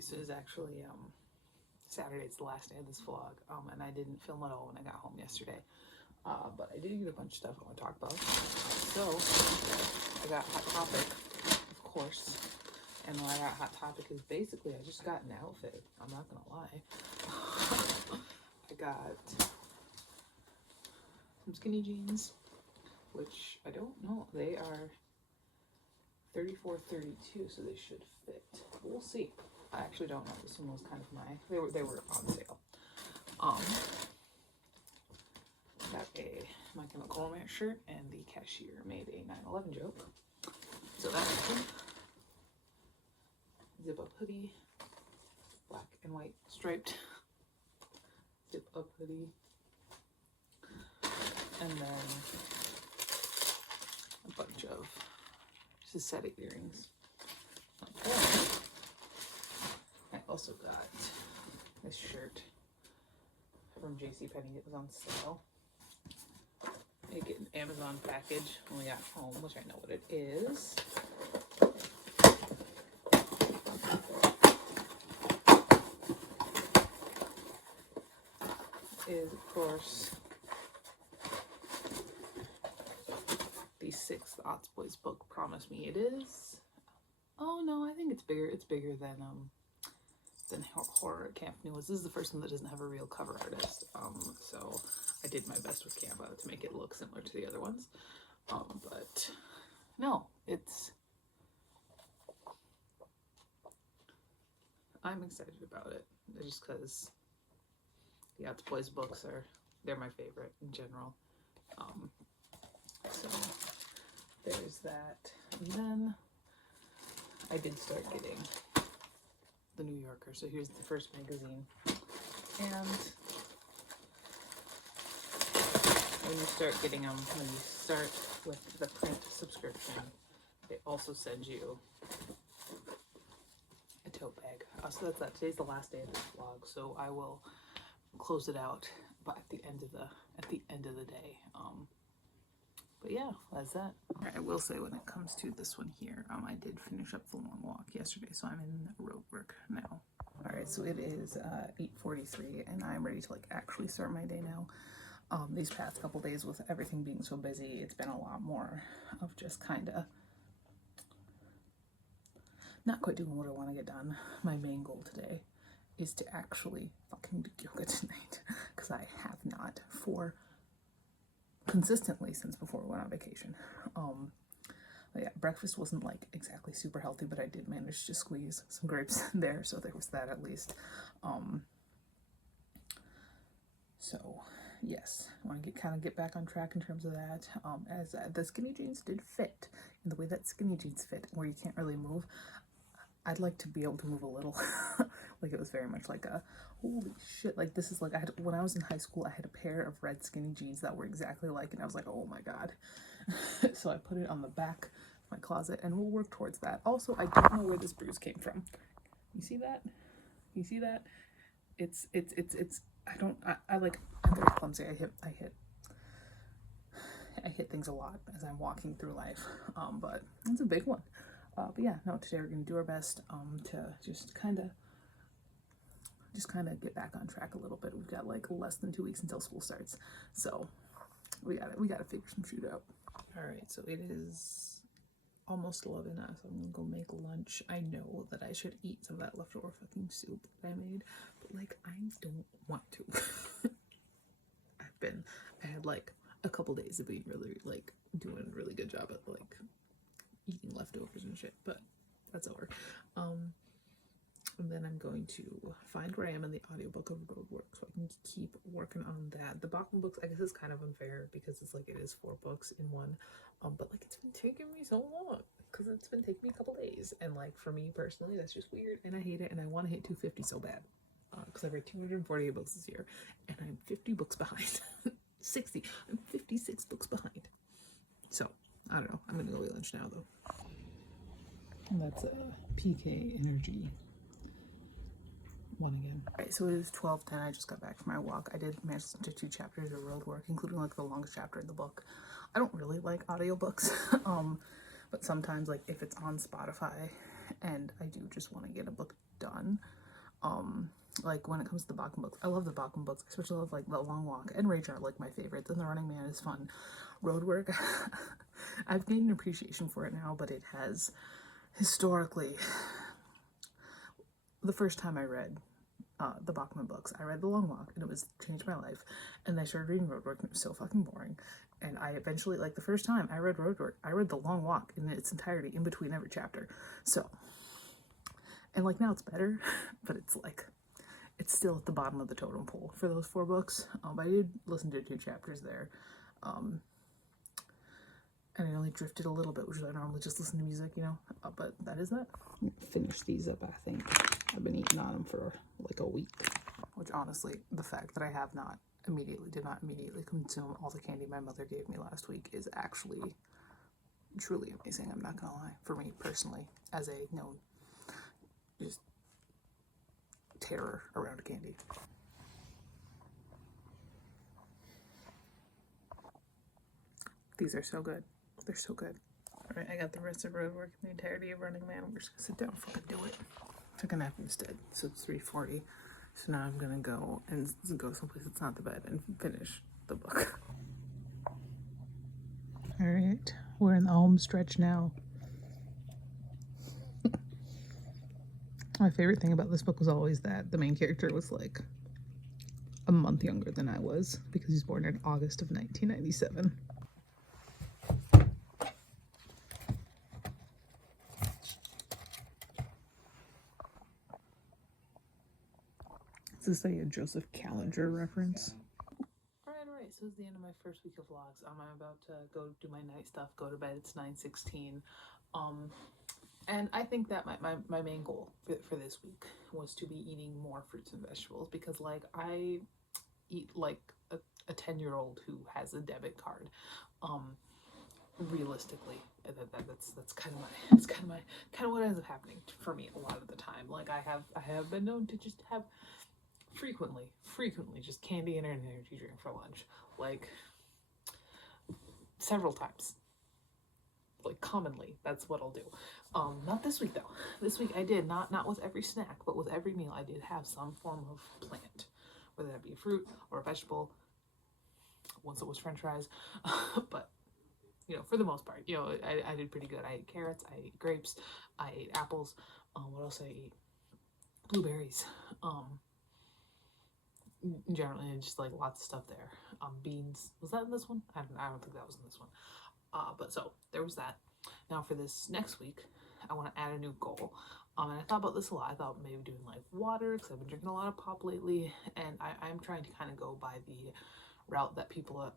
so it's actually Saturday. It's the last day of this vlog, and I didn't film at all when I got home yesterday. But I did get a bunch of stuff I want to talk about. So I got Hot Topic, of course, and when I got Hot Topic is basically I just got an outfit. I'm not gonna lie. I got some skinny jeans, which I don't know. They are 34, 32, so they should fit. We'll see. I actually don't know. This one was kind of they were on sale. Got a My Chemical Romance shirt, and the cashier made a 9/11 joke. So that's good. Zip up hoodie, black and white striped zip up hoodie, and then a bunch of just a set of earrings. Okay. I also got this shirt from JCPenney. It was on sale. I get an Amazon package when we got home, which I know what it is. Is, of course, the 6th Ots Boys book, Promise Me It Is. Oh no, I think it's bigger. It's bigger than Horror at Camp New. This is the first one that doesn't have a real cover artist. So I did my best with Canva to make it look similar to the other ones. But no, I'm excited about it just because the Ots Boys books they're my favorite in general. So there's that. And then I did start getting the New Yorker. So here's the first magazine. And when you start getting them, when you start with the print subscription, they also send you a tote bag. So that's that. Today's the last day of this vlog, so I will close it out but at the end of the day. But yeah, that's that. I will say when it comes to this one here, I did finish up the long walk yesterday, so I'm in road work now. All right, so it is 8:43, and I'm ready to actually start my day now. These past couple days with everything being so busy, it's been a lot more of just kind of not quite doing what I want to get done. My main goal today is to actually fucking do yoga tonight, because I have not for consistently since before we went on vacation. Yeah, breakfast wasn't exactly super healthy, but I did manage to squeeze some grapes there, so there was that at least. So yes, I want to get back on track in terms of that. As the skinny jeans did fit in the way that skinny jeans fit, where you can't really move. I'd like to be able to move a little. It was very much like a holy shit. This is when I was in high school, I had a pair of red skinny jeans that were exactly like, and I was like, oh my god. So I put it on the back of my closet, and we'll work towards that. Also, I don't know where this bruise came from. You see that? You see that? I'm very clumsy. I hit things a lot as I'm walking through life. But it's a big one. But yeah, no, today we're going to do our best to just kind of get back on track a little bit. We've got less than 2 weeks until school starts, so we gotta figure some shit out. All right, so it is almost 11 now, so I'm gonna go make lunch. I know that I should eat some of that leftover fucking soup that I made, but I don't want to. I had a couple days of being really doing a really good job at eating leftovers and shit, but that's over. And then I'm going to find where I am in the audiobook of road work, so I can keep working on that. The Bachman books, I guess, is kind of unfair because it's it is 4 books in one, but it's been taking me so long because it's been taking me a couple days, and for me personally, that's just weird, and I hate it, and I want to hit 250 so bad because I've read 248 books this year, and I'm 50 books behind. 60. I'm 56 books behind. So I don't know. I'm gonna go eat lunch now though. And that's a PK Energy one again. Alright, so it is 12:10. I just got back from my walk. I did manage to listen to 2 chapters of road work, including the longest chapter in the book. I don't really like audiobooks, but sometimes if it's on Spotify and I do just want to get a book done. Like when it comes to the Bachman books, I love the Bachman books, especially love like The Long Walk and Rage are like my favorites, and The Running Man is fun. Roadwork, I've gained an appreciation for it now, but it has historically, the first time I read the Bachman books, I read The Long Walk, and it was changed my life. And I started reading Roadwork, and it was so fucking boring. And I eventually, like the first time I read Roadwork, I read The Long Walk in its entirety in between every chapter. So, and like now it's better, but it's like, it's still at the bottom of the totem pole for those 4 books. I did listen to 2 chapters there. And I only drifted a little bit, which is I normally just listen to music, you know, but that is that. Finish these up, I think. I've been eating on them for like a week. Which honestly, the fact that I have not did not immediately consume all the candy my mother gave me last week is actually truly amazing, I'm not gonna lie. For me personally, as a known just terror around candy. These are so good. They're so good. Alright, I got the rest of Roadwork and the entirety of Running Man. We're just gonna sit down and fucking do it. Took a nap instead, so it's 3:40. So now I'm gonna go and go someplace that's not the bed and finish the book. Alright, we're in the home stretch now. My favorite thing about this book was always that the main character was like a month younger than I was, because he was born in August of 1997. Is this a Joseph Callinger reference? Alright, so it's the end of my first week of vlogs. I'm about to go do my night stuff, go to bed. It's 9:16. And I think that my main goal for this week was to be eating more fruits and vegetables, because like I eat like a 10-year-old who has a debit card. Realistically, that's kind of what ends up happening for me a lot of the time. Like I have been known to just have frequently just candy and an energy drink for lunch, like several times, like commonly. That's what I'll do. Not this week though. This week I did not with every snack, but with every meal I did have some form of plant, whether that be a fruit or a vegetable. Once it was French fries, but you know, for the most part, you know, I did pretty good. I ate carrots, I ate grapes, I ate apples. What else I ate? Blueberries. Generally, just like lots of stuff there. Beans. Was that in this one? I don't think that was in this one. But so there was that. Now for this next week, I want to add a new goal. And I thought about this a lot. I thought maybe doing like water, because I've been drinking a lot of pop lately, and I'm trying to kind of go by the route that people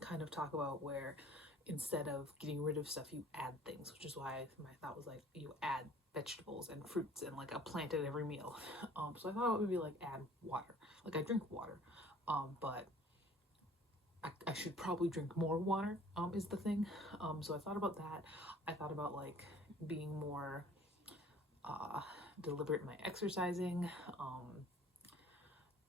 kind of talk about, where instead of getting rid of stuff, you add things, which is why my thought was like you add vegetables and fruits and like a plant at every meal. So I thought it would be like add water. Like I drink water, but I should probably drink more water, is the thing. So I thought about that. I thought about like being more deliberate in my exercising.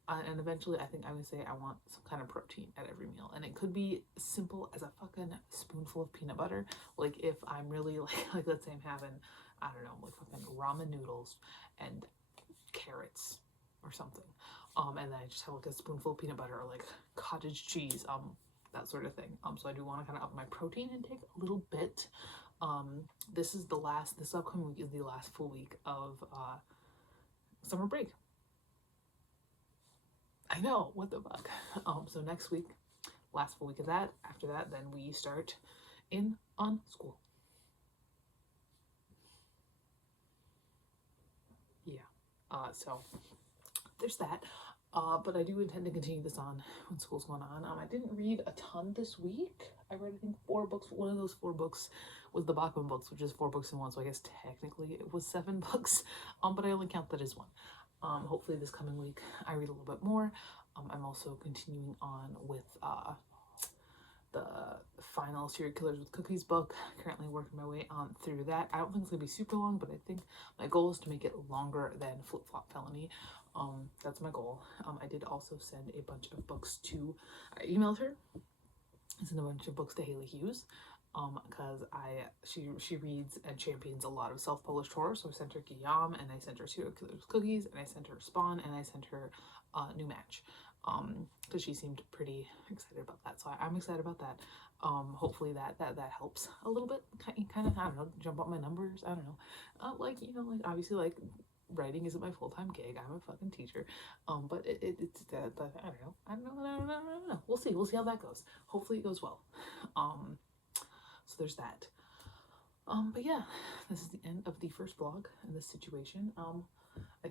And eventually I think I'm gonna say I want some kind of protein at every meal, and it could be simple as a fucking spoonful of peanut butter. Like if I'm really like let's say I'm having, I don't know, like fucking ramen noodles and carrots or something, and then I just have like a spoonful of peanut butter or like cottage cheese, that sort of thing. So I do want to kind of up my protein intake a little bit. This upcoming week is the last full week of summer break. I know, what the fuck. So next week, last full week of that. After that, then we start on school. Yeah. So there's that. But I do intend to continue this on when school's going on. I didn't read a ton this week. I read, I think, 4 books. One of those 4 books was the Bachman books, which is 4 books in one. So I guess technically it was 7 books. But I only count that as one. Hopefully this coming week I read a little bit more. I'm also continuing on with the final Serial Killers with Cookies book. Currently working my way on through that. I don't think it's gonna be super long, but I think my goal is to make it longer than Flip Flop Felony. That's my goal. I did also send a bunch of books to, I emailed her. I sent a bunch of books to Haley Hughes. because she reads and champions a lot of self-published horror. So I sent her Guillaume, and I sent her Serial Killer's Cookies, and I sent her Spawn, and I sent her New Match, because she seemed pretty excited about that. So I'm excited about that. Hopefully that helps a little bit, kind of, I don't know, jump up my numbers. I don't know, like, you know, like, obviously, like, writing isn't my full-time gig. I'm a fucking teacher. But it's that, I don't know. We'll see how that goes. Hopefully it goes well. So there's that. But yeah, this is the end of the first vlog in this situation. I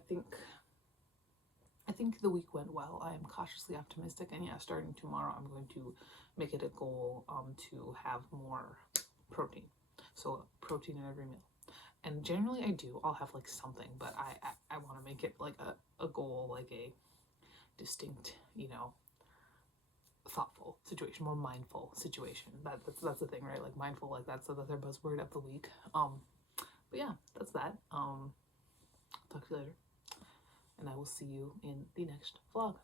think the week went well. I am cautiously optimistic, and yeah, starting tomorrow, I'm going to make it a goal to have more protein. So protein in every meal. And generally I do. I'll have like something, but I want to make it like a goal, like a distinct, you know, thoughtful situation, more mindful situation. That's the thing, right? Like mindful, like that's the other buzzword of the week. But yeah, that's that. Talk to you later, and I will see you in the next vlog.